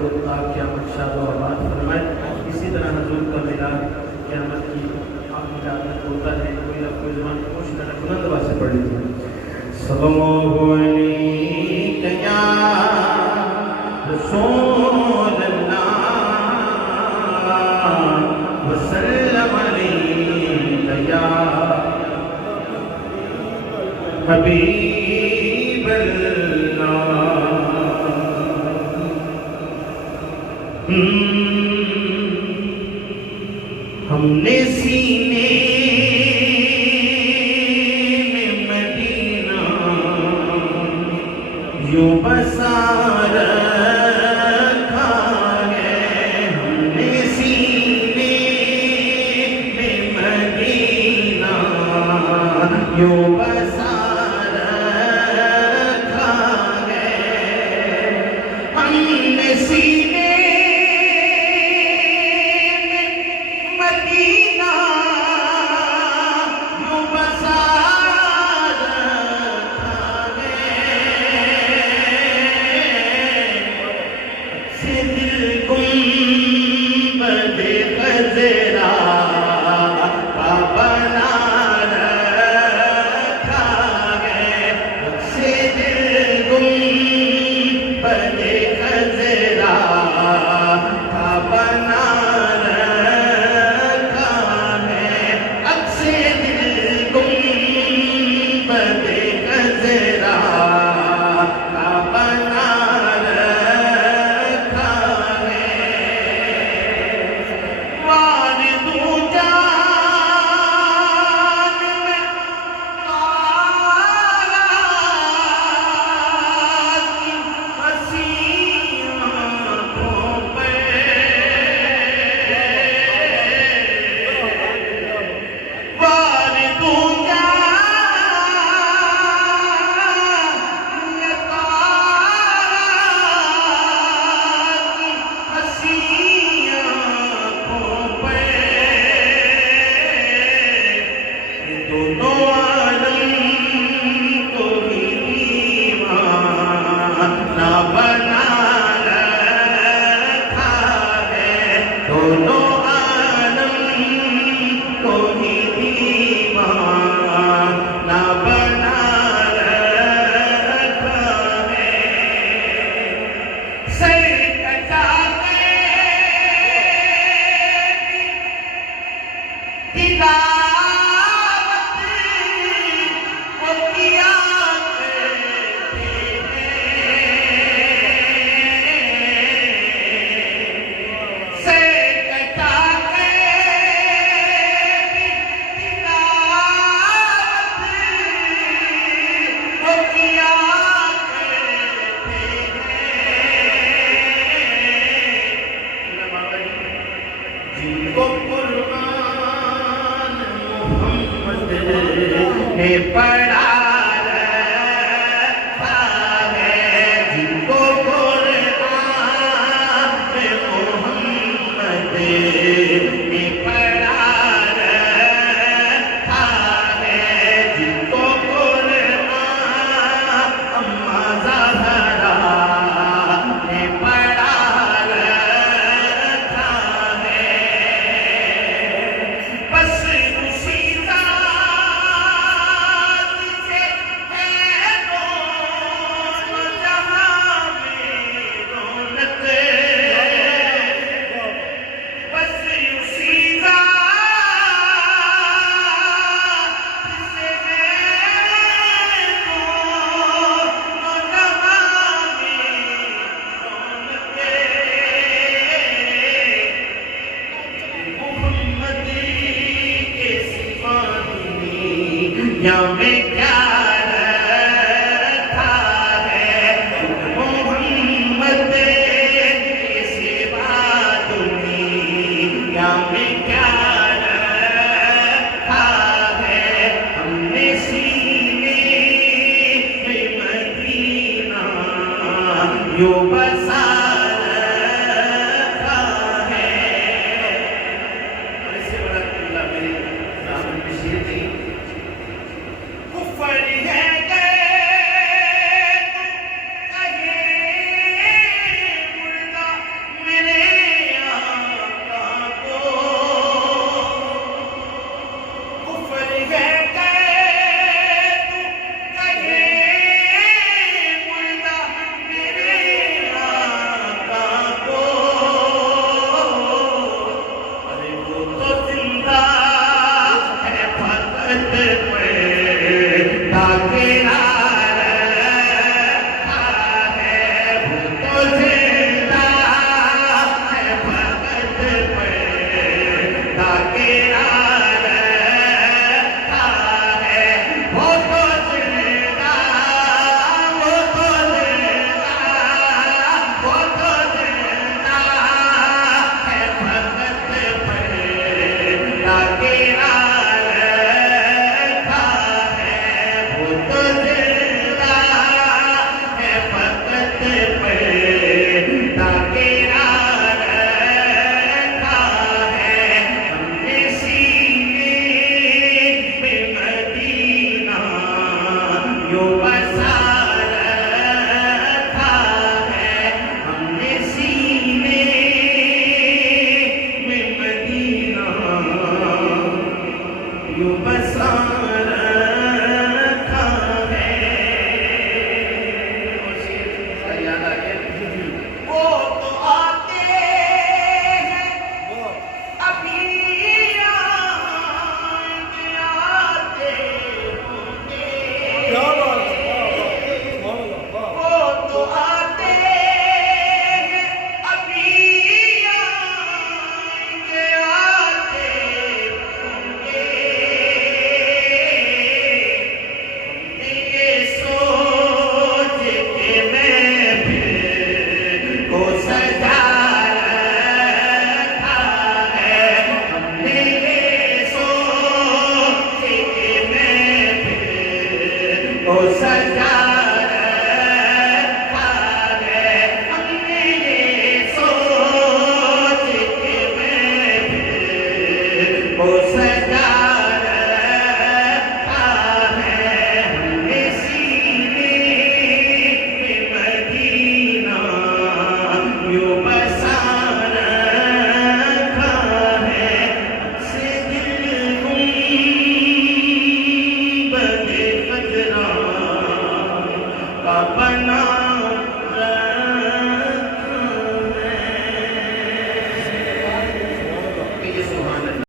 کو تا قیامت شاد و آباد فرمائے. اسی طرح حضور کا میلاد قیامت کی اجازت ہوتا ہے. کوئی نہ کوئی زبان خوش کرنا بلند آواز سے پڑھ لیجیے. صلی اللہ علیہ یا رسول اللہ وسلم علیہ یا حبیب اللہ. ہم نے سینے میں مدینہ یوں بسا رکھا ہے. ہم نے سینے میں مدینہ یوں بسا رکھا ہے. ہم نے سینے پڑا رکھا ہے جن کو قرآن محمد نے پڑھا رکھا ہے. جن کو قرآن اماں زہرا نے پڑھا رکھا ہے. بس اسی یا میں کیا رکھا ہے محمد کے سوا دنیا میں کیا رکھا ہے. ہم نے سینے میں مدینہ یوں بسا